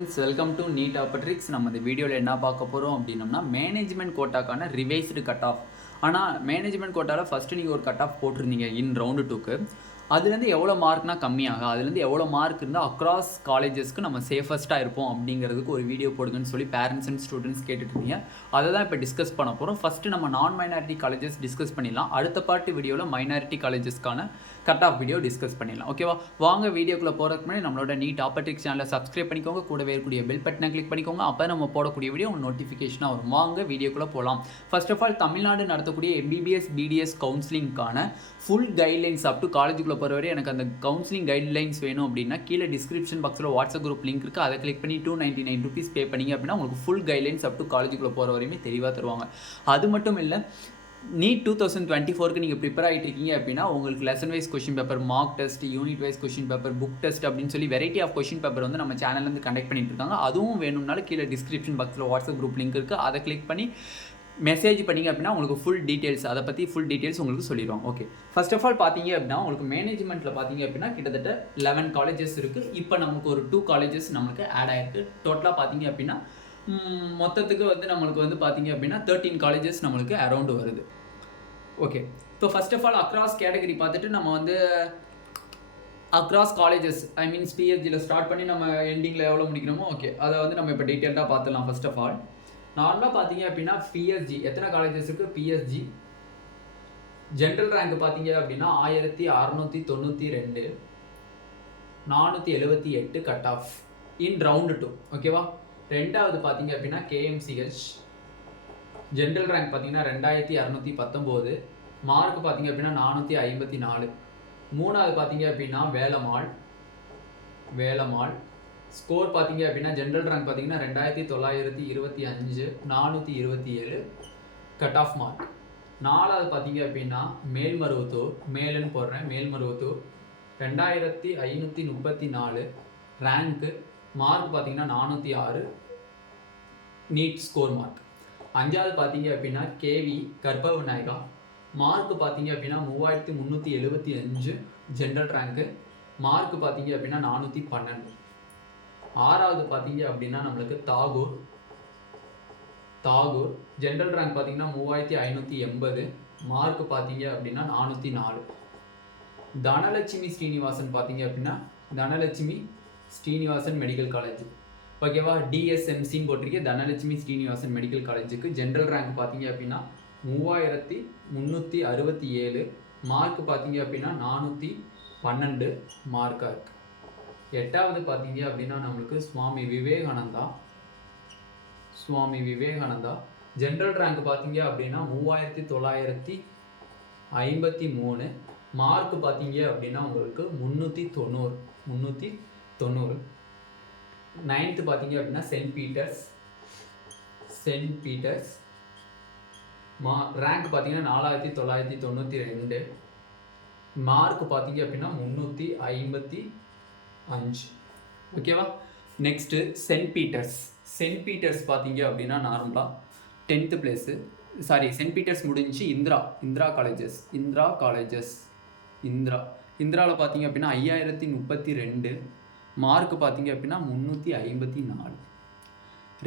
Welcome to NEET ஆப்பட்ரிக்ஸ். நம்ம இந்த வீடியோவில் என்ன பார்க்க போகிறோம் அப்படின்னம்னா மேனேஜ்மெண்ட் கோட்டாக்கான ரிவைஸ்டு கட் ஆஃப். ஆனால் மேனேஜ்மெண்ட் கோட்டாவில் ஃபஸ்ட்டு நீங்கள் ஒரு கட் ஆஃப் போட்டிருந்தீங்க இன் ரவுண்டு 2க்கு. அதுலேருந்து எவ்வளோ மார்க்னா கம்மியாகும், அதுலேருந்து எவ்வளோ மார்க் இருந்தால் அக்ராஸ் காலேஜஸ்க்கு நம்ம சேஃபஸ்ட்டாக இருப்போம் அப்படிங்கிறதுக்கு ஒரு வீடியோ போடுங்கன்னு சொல்லி பேரண்ட்ஸ் அண்ட் ஸ்டூடெண்ட்ஸ் கேட்டுட்ருந்தீங்க. அதை தான் இப்போ டிஸ்கஸ் பண்ண போகிறோம். ஃபஸ்ட்டு நம்ம நான் மைனாரிட்டி காலேஜஸ் டிஸ்கஸ் பண்ணிடலாம். அடுத்த பார்ட் வீடியோவில் மைனாரிட்டி காலேஜஸ்க்கான கட் ஆஃப் வீடியோ டிஸ்கஸ் பண்ணிடலாம். ஓகேவா? வாங்க வீடியோக்குள்ளே போகிறதுக்கு முன்னாடி நம்மளோட நீட் ஆப்பட்ரிக்ஸ் சேனலை சப்ஸ்கிரைப் பண்ணிக்கோங்க, கூடவே இருக்கக்கூடிய பெல் பட்டனை கிளிக் பண்ணிக்கோங்க. அப்போ நம்ம போடக்கூடிய வீடியோ உங்கள் நோட்டிஃபிகேஷனாக வரும். வாங்க வீடியோக்குள்ளே போகலாம். ஃபர்ஸ்ட் ஆஃப் ஆல் தமிழ்நாடு நடத்தக்கூடிய எம்பிபிஎஸ் பிடிஎஸ் கவுன்சிலிங்கான ஃபுல் கைட்லைன்ஸ் அப் டு காலேஜுக்குள்ளே போகிற வரை எனக்கு அந்த கவுன்சிலிங் கைட்லைன்ஸ் வேணும் அப்படின்னா கீழே டிஸ்கிரிப்ஷன் பாக்ஸில் வாட்ஸ்அப் குரூப் லிங்க் இருக்குது. அதை கிளிக் பண்ணி 299 rupees பே பண்ணிங்க அப்படின்னா உங்களுக்கு ஃபுல் கைட்லைன்ஸ் அப் டு காலேஜுக்குள்ளே போகிற வரையுமே தெளிவாக தருவாங்க. அது மட்டும் இல்லை, நீட் 2024க்கு நீங்கள் ப்ரிப்பேர் ஆகிட்டு இருக்கீங்க அப்படின்னா உங்களுக்கு lesson wise question paper, mark test, unit wise question paper, book test அப்படின்னு சொல்லி வெரைட்டி ஆஃப் கொஷின் பேப்பர் வந்து நம்ம சேனல்லேருந்து கண்டக்ட் பண்ணிட்டு இருக்காங்க. அதுவும் வேணும்னாலும் கீழே டிஸ்கிரிப்ஷன் பாக்ஸில் வாட்ஸ்அப் குரூப் லிங்க் இருக்குது. அதை கிளிக் பண்ணி மெசேஜ் பண்ணிங்க அப்படின்னா உங்களுக்கு ஃபுல் டீட்டெயில்ஸ், அதை பற்றி ஃபுல் டீட்டெயில்ஸ் உங்களுக்கு சொல்லிடுவாங்க. ஓகே, ஃபர்ஸ்ட் ஆஃப் ஆல் பார்த்தீங்க அப்படின்னா உங்களுக்கு மேனேஜ்மெண்ட்டில் பார்த்தீங்க அப்படின்னா கிட்டத்தட்ட 11 காலேஜஸ் இருக்குது. இப்போ நமக்கு ஒரு 2 காலேஜஸ் நம்மளுக்கு ஆட் ஆகிருக்கு. டோட்டலாக பார்த்தீங்க அப்படின்னா மொத்தத்துக்கு வந்து நம்மளுக்கு வந்து பார்த்தீங்க அப்படின்னா 13 காலேஜஸ் நம்மளுக்கு அரௌண்டு வருது. Okay, so first of all across category பார்த்துட்டு நம்ம வந்து அக்ராஸ் காலேஜஸ் மீன்ஸ் பிஹெச்டியில் ஸ்டார்ட் பண்ணி நம்ம எண்டிங்கில் எவ்வளோ முடிக்கணுமோ ஓகே, அதை வந்து நம்ம இப்போ டீட்டெயில்டாக பார்த்துலாம். ஃபர்ஸ்ட் ஆஃப் ஆல் நார்மலாக பார்த்தீங்க அப்படின்னா பிஎஸ்ஜி எத்தனை காலேஜஸ் இருக்குது? பிஎஸ்ஜி ஜென்ரல் ரேங்க் பார்த்தீங்க அப்படின்னா 1692, 478 கட் ஆஃப் இன் ரவுண்டு 2. ஓகேவா? ரெண்டாவது பார்த்தீங்க அப்படின்னா கேஎம்சிஹெச் ஜென்ரல் ரேங்க் பார்த்தீங்கன்னா 2219, மார்க் பார்த்தீங்க அப்படின்னா 454. மூணாவது பார்த்தீங்க அப்படின்னா வேலம்மாள் ஸ்கோர் பார்த்தீங்க அப்படின்னா ஜென்ரல் ரேங்க் பார்த்தீங்கன்னா 2925, 427 கட் ஆஃப் மார்க். நாலாவது பார்த்தீங்க அப்படின்னா மேல்மருவத்தூர் 2534 ரேங்க்கு, மார்க் பார்த்தீங்கன்னா 406 நீட் ஸ்கோர் மார்க். அஞ்சாவது பார்த்தீங்க அப்படின்னா கேவி கற்பக விநாயகா, மார்க் பார்த்தீங்க அப்படின்னா 3375 ஜென்ரல் ரேங்க்கு, மார்க் பார்த்தீங்க அப்படின்னா 412. ஆறாவது பார்த்தீங்க அப்படின்னா நம்மளுக்கு தாகூர் ஜென்ரல் ரேங்க் பார்த்தீங்கன்னா 3580, மார்க் பார்த்தீங்க அப்படின்னா 404. தனலட்சுமி ஸ்ரீனிவாசன் பார்த்தீங்க அப்படின்னா தனலட்சுமி ஸ்ரீனிவாசன் மெடிக்கல் காலேஜ். ஓகேவா? டிஎஸ்எம்சின்னு போட்டிருக்கேன். தனலட்சுமி ஸ்ரீனிவாசன் மெடிக்கல் காலேஜுக்கு ஜென்ரல் ரேங்க் பார்த்தீங்க அப்படின்னா 3367, மார்க் பார்த்தீங்க அப்படின்னா 412 மார்க்காக இருக்குது. எட்டாவது பார்த்தீங்க அப்படின்னா நம்மளுக்கு சுவாமி விவேகானந்தா ஜென்ரல் ரேங்க் பார்த்தீங்க அப்படின்னா 3953, மார்க் பார்த்தீங்க அப்படின்னா உங்களுக்கு 390. நைன்த்து பார்த்தீங்க அப்படின்னா சென்ட் பீட்டர்ஸ் ரேங்க் பார்த்தீங்கன்னா 4992, மார்க் பார்த்தீங்க அப்படின்னா 355. ஓகேவா? நெக்ஸ்ட்டு சென்ட் பீட்டர்ஸ் பார்த்தீங்க அப்படின்னா நார்மலாக 10th பிளேஸு. சென்ட் பீட்டர்ஸ் முடிஞ்சு இந்திராவில் பார்த்தீங்க அப்படின்னா 5032, மார்க் பார்த்தீங்க அப்படின்னா 354.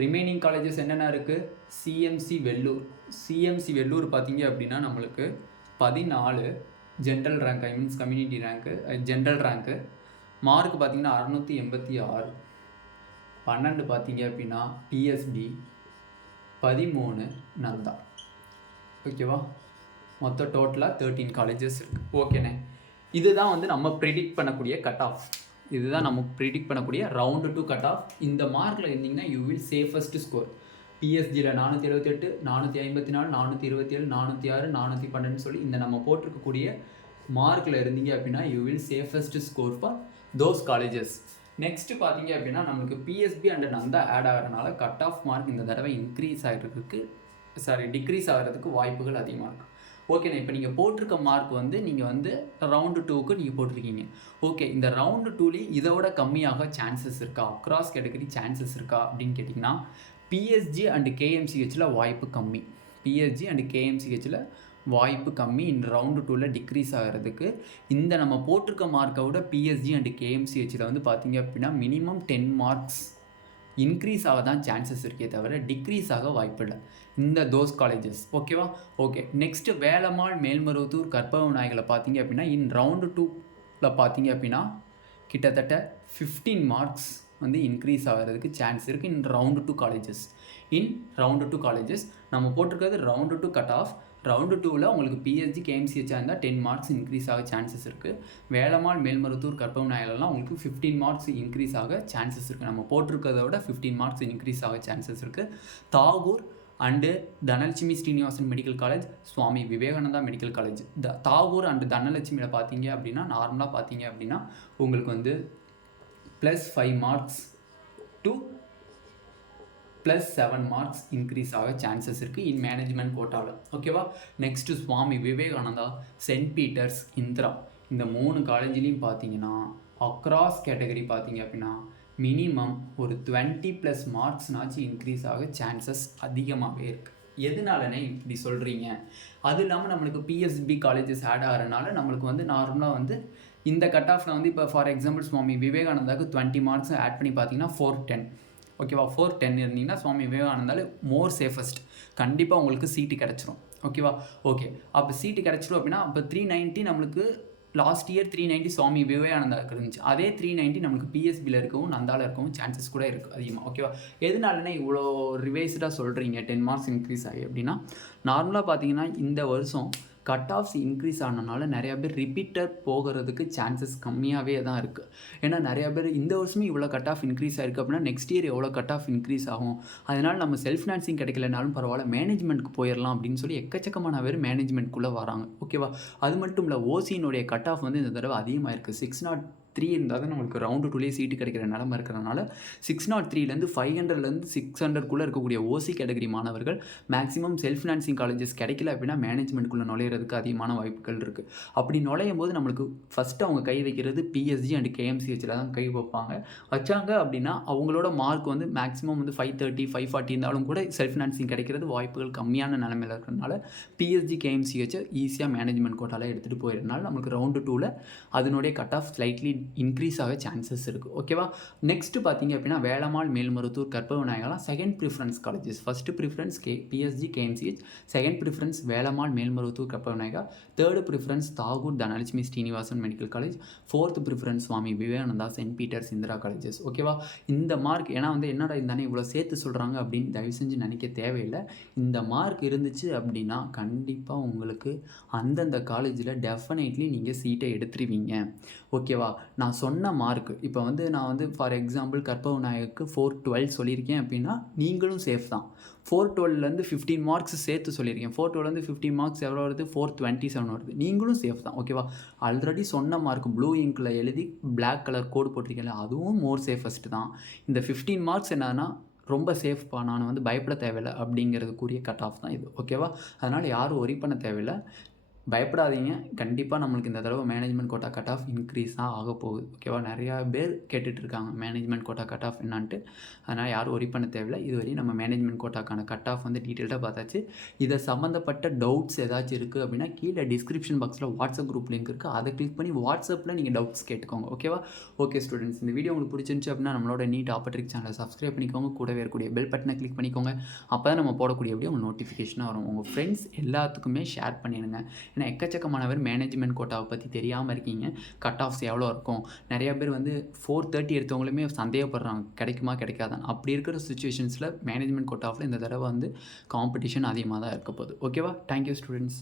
ரிமைனிங் காலேஜஸ் என்னென்ன இருக்குது? சிஎம்சி வெள்ளூர் பார்த்தீங்க அப்படின்னா நம்மளுக்கு 14 general rank means community rank general rank, mark பார்த்தீங்கன்னா 686. 12 பார்த்தீங்க அப்படின்னா பிஎஸ்டி, 13 நந்தா. ஓகேவா? மொத்தம் டோட்டலாக 13 காலேஜஸ் இருக்குது. ஓகேண்ணே, இதுதான் வந்து நம்ம ப்ரிடிக்ட் பண்ணக்கூடிய கட் ஆஃப். இதுதான் நம்ம ப்ரிடிக்ட் பண்ணக்கூடிய ரவுண்டு 2 கட் ஆஃப். இந்த மார்க்கில் இருந்தீங்கன்னா யூ வில் சேஃபஸ்ட் ஸ்கோர். பிஎஸ்ஜியில் 478, 454, 427, 406, 412 சொல்லி இந்த நம்ம போட்டிருக்கக்கூடிய மார்க்கில் இருந்தீங்க அப்படின்னா you will safest score for those colleges. Next பார்த்தீங்க அப்படின்னா நம்மளுக்கு பிஎஸ்பி அண்ட் நந்தா ஆட் ஆகிறதுனால கட் ஆஃப் மார்க் இந்த தடவை டிக்ரீஸ் ஆகிறதுக்கு வாய்ப்புகள் அதிகமாக இருக்குது. ஓகேண்ணா, இப்போ நீங்கள் போட்டிருக்க மார்க் வந்து நீங்கள் வந்து ரவுண்டு 2க்கு நீங்கள் போட்டிருக்கீங்க. ஓகே, இந்த ரவுண்டு 2லேயே இதோட கம்மியாக சான்சஸ் இருக்கா, அக்ராஸ் கேட்டகரி சான்சஸ் இருக்கா அப்படின்னு கேட்டிங்கன்னா பிஎஸ்ஜி அண்ட் கேஎம்சிஹெச்சில் வாய்ப்பு கம்மி இந்த ரவுண்டு 2ல் டிக்ரீஸ் ஆகிறதுக்கு. இந்த நம்ம போட்டிருக்க மார்க்கை விட பிஎஸ்ஜி அண்ட் கேஎம்சிஹெச்சில் வந்து பார்த்தீங்க அப்படின்னா மினிமம் 10 மார்க்ஸ் இன்க்ரீஸ் ஆக தான் சான்சஸ் இருக்கே தவிர டிக்ரீஸ் ஆக வாய்ப்பில்லை இந்த தோஸ் காலேஜஸ். ஓகேவா? ஓகே, நெக்ஸ்ட்டு வேலம்மாள் மேல்மருவத்தூர் கற்பக விநாயகரை பார்த்தீங்க அப்படின்னா இன் ரவுண்டு 2ல் பார்த்தீங்க அப்படின்னா கிட்டத்தட்ட 15 மார்க்ஸ் வந்து இன்க்ரீஸ் ஆகிறதுக்கு சான்ஸ் இருக்குது இன் ரவுண்டு 2 காலேஜஸ். நம்ம போட்டிருக்கிறது ரவுண்டு 2 கட் ஆஃப். ரவுண்டு 2ல் உங்களுக்கு பிஎஸ்ஜி கேஎம்சிஹெச்சாக இருந்தால் 10 மார்க்ஸ் இன்க்ரீஸ் ஆக சான்சஸ் இருக்குது. வேலம்மாள் மேல்மருவத்தூர் கற்பக விநாயகர்லாம் உங்களுக்கு 15 மார்க்ஸ் இன்க்ரீஸ் ஆக சான்சஸ் இருக்குது. நம்ம போட்டிருக்கிறத விட 15 மார்க்ஸ் இன்க்ரீஸ் ஆக சான்சஸ் இருக்குது. Tagore and Dhanalakshmi Srinivasan medical college, Swami Vivekananda medical college. Tagore and தனலட்சுமியில் பார்த்தீங்க அப்படின்னா நார்மலாக பார்த்தீங்க அப்படின்னா உங்களுக்கு வந்து +5 மார்க்ஸ் டு +7 மார்க்ஸ் இன்க்ரீஸ் ஆக சான்சஸ் இருக்குது இன் மேனேஜ்மெண்ட் கோட்டாவில். ஓகேவா? Next Swami Vivekananda, St Peter's, Indira இந்த 3 காலேஜ்லேயும் பார்த்தீங்கன்னா அக்ராஸ் கேட்டகரி பார்த்தீங்க அப்படின்னா மினிமம் ஒரு 20+ மார்க்ஸ்னாச்சும் இன்க்ரீஸ் ஆக சான்சஸ் அதிகமாகவே இருக்குது. எதனாலனே இப்படி சொல்கிறீங்க? அது இல்லாமல் நம்மளுக்கு பிஎஸ்பி காலேஜஸ் ஆட் ஆகிறனால நம்மளுக்கு வந்து நார்மலாக வந்து இந்த கட் ஆஃபில் வந்து இப்போ ஃபார் எக்ஸாம்பிள் சுவாமி விவேகானந்தாவுக்கு 20 மார்க்ஸ் ஆட் பண்ணி பார்த்தீங்கன்னா 410. ஓகேவா? 410 இருந்தீங்கன்னா சுவாமி விவேகானந்தாவில் மோர் சேஃபஸ்ட் கண்டிப்பாக உங்களுக்கு சீட்டு கிடச்சிரும். ஓகேவா? ஓகே, அப்போ சீட்டு கிடச்சிரும் அப்படின்னா அப்போ 390 நம்மளுக்கு லாஸ்ட் இயர் 390 சுவாமி விவேகானந்தாவுக்கு இருந்துச்சு. அதே 390 நம்மளுக்கு பிஎஸ்பியில் இருக்கவும் நந்தாவில் இருக்கவும் சான்சஸ் கூட இருக்குது அதிகமாக. ஓகேவா? எதனாலனா இவ்வளோ ரிவைஸ்டாக சொல்கிறீங்க 10 மார்க்ஸ் இன்க்ரீஸ் ஆகி அப்படின்னா நார்மலாக பார்த்தீங்கன்னா இந்த வருஷம் கட் ஆஃப்ஸ் இன்க்ரீஸ் ஆனதுனால நிறையா பேர் ரிப்பீட்டர் போகிறதுக்கு சான்சஸ் கம்மியாகவே தான் இருக்குது. ஏன்னா நிறையா பேர் இந்த வருஷமே இவ்வளோ கட் ஆஃப் இன்க்ரீஸ் ஆகிருக்கு அப்படின்னா நெக்ஸ்ட் இயர் எவ்வளோ கட் ஆஃப் இன்க்ரீஸ் ஆகும், அதனால் நம்ம செல்ஃப் ஃபினான்சிங் கிடைக்கலனாலும் பரவாயில்ல மேனேஜ்மெண்ட்டுக்கு போயிடலாம் அப்படின்னு சொல்லி எக்கச்சக்கமான பேர் மேனேஜ்மெண்ட்குள்ளே வராங்க. ஓகேவா? அது மட்டும் இல்லை, ஓசியினுடைய கட் ஆஃப் வந்து இந்த தடவை அதிகமாக இருக்குது. 603 இருந்தால் தான் நம்மளுக்கு ரவுண்டு 2லேயே சீட்டு கிடைக்கிற நிலமை இருக்கிறனால 603லேருந்து 500லேருந்து 600க்குள்ளே இருக்கக்கூடிய ஓசி கேட்டகரி மாணவர்கள் மேக்ஸிமம் செல்ஃப் ஃபினான்சிங் காலேஜஸ் கிடைக்கல அப்படின்னா மேனேஜ்மெண்ட்குள்ளே நுழையிறதுக்கு அதிகமான வாய்ப்புகள் இருக்குது. அப்படி நுழையும் போது நம்மளுக்கு ஃபஸ்ட்டு அவங்க கை வைக்கிறது பிஎஸ்ஜி அண்ட் கேஎம்சிஹெச்சில் தான் கை வைப்பாங்க. வச்சாங்க அப்படின்னா அவங்களோட மார்க் வந்து மேக்ஸிமம் வந்து 530 540 இருந்தாலும் கூட செல்ஃப் ஃபினான்சிங் கிடைக்கிறது வாய்ப்புகள் கம்மியான நிலைமையில் இருக்கிறதுனால பிஎஸ்ஜி கேஎம்சிஹெச்சை ஈஸியாக மேனேஜ்மெண்ட் கோட்டாவில் எடுத்துகிட்டு போயிருந்தனால நம்மளுக்கு ரவுண்டு 2ல் அதனுடைய கட் ஆஃப் ஸ்லைட்லி இன்க்ரீஸ் ஆக சான்சஸ் இருக்குது. ஓகேவா? நெக்ஸ்ட்டு பார்த்தீங்க அப்படின்னா வேலம்மாள் மேல்மருவத்தூர் கற்பக விநாயகர்லாம் second preference colleges. First preference PSG KMCH, second preference Velammal Melmaruvathur Karpaga Vinayaga, third preference Tagore Dhanalakshmi Srinivasan medical college, fourth preference Swami Vivekananda St Peter's Indira colleges. ஓகேவா? இந்த மார்க் ஏன்னா வந்து என்னடா இருந்தானே இவ்வளோ சேர்த்து சொல்கிறாங்க அப்படின்னு தயவு செஞ்சு நினைக்க தேவையில்லை. இந்த மார்க் இருந்துச்சு அப்படின்னா கண்டிப்பாக உங்களுக்கு அந்தந்த காலேஜில் டெஃபினெட்லி நீங்கள் சீட்டை எடுத்துருவீங்க. ஓகேவா? நான் சொன்ன மார்க்கு இப்போ வந்து நான் வந்து ஃபார் எக்ஸாம்பிள் கற்பக விநாயகருக்கு 412 சொல்லியிருக்கேன் அப்படின்னா நீங்களும் சேஃப் தான். 412லேருந்து 15 மார்க்ஸ் சேர்த்து சொல்லியிருக்கேன். 412லேருந்து 15 மார்க்ஸ் எவ்வளோ வருது? 427 வருது. நீங்களும் சேஃப் தான். ஓகேவா? ஆல்ரெடி சொன்ன மார்க் ப்ளூ இங்கில் எழுதி பிளாக் கலர் கோடு போட்டிருக்கேன்ல அதுவும் மோர் சேஃபஸ்ட் தான். இந்த 15 மார்க்ஸ் என்னன்னா ரொம்ப சேஃப்ப்பா, நான் வந்து பயப்பட தேவையில்லை அப்படிங்கிறதுக்குரிய கட் ஆஃப் தான் இது. ஓகேவா? அதனால் யாரும் ஒரி பண்ண தேவையில்லை, பயப்படாதீங்க. கண்டிப்பாக நம்மளுக்கு இந்த தடவை management quota cut off increase தான் ஆக போகுது. ஓகேவா? நிறையா பேர் கேட்டுட்ருக்காங்க மேனேஜ்மெண்ட் கோட்டா கட் ஆஃப் என்னான்ட்டு. அதனால் யாரும் ஒரி பண்ண தேவையில்லை. இதுவரையும் நம்ம மேனேஜ்மெண்ட் கோட்டாக்கான கட் ஆஃப் வந்து டீட்டெயில்டாக பார்த்தாச்சு. இதை சம்மந்தப்பட்ட டவுட்ஸ் ஏதாச்சும் இருக்குது அப்படின்னா கீழே டிஸ்கிரிப்ஷன் பாக்ஸில் வாட்ஸ்அப் குரூப் லிங்க் இருக்குது, அதை கிளிக் பண்ணி வாட்ஸ்அப்பில் நீங்கள் டவுட்ஸ் கேட்டுக்கோங்க. ஓகேவா? ஓகே ஸ்டூடெண்ட்ஸ், இந்த வீடியோ உங்களுக்கு பிடிச்சிருந்துச்சு அப்படின்னா நம்மளோட நீட் ஆப்பர்ட்ரிக் சேனலை சப்ஸ்கிரைப் பண்ணிக்கோங்க, கூடவே இருக்கக்கூடிய பெல் பட்டனை கிளிக் பண்ணிக்கோங்க. அப்போ தான் நம்ம போடக்கூடிய வீடியோ உங்கள் நோட்டிஃபிகேஷனாக வரும். உங்கள் ஃப்ரெண்ட்ஸ் எல்லாத்துக்குமே ஷேர் பண்ணிடுங்க. ஏன்னா எக்கச்சக்கமானவர் மேனேஜ்மெண்ட் கோட்டாவை பற்றி தெரியாமல் இருக்கீங்க. கட் ஆஃப்ஸ் எவ்வளோ இருக்கும், நிறையா பேர் வந்து 430 எடுத்தவங்களுமே சந்தேகப்படுறாங்க கிடைக்குமா கிடைக்காதான். அப்படி இருக்கிற சுச்சுவேஷன்ஸில் மேனேஜ்மெண்ட் கோட்டா ஆஃபில் இந்த தடவை வந்து காம்படிஷன் அதிகமாக தான் இருக்க போகுது. ஓகேவா? Thank you students.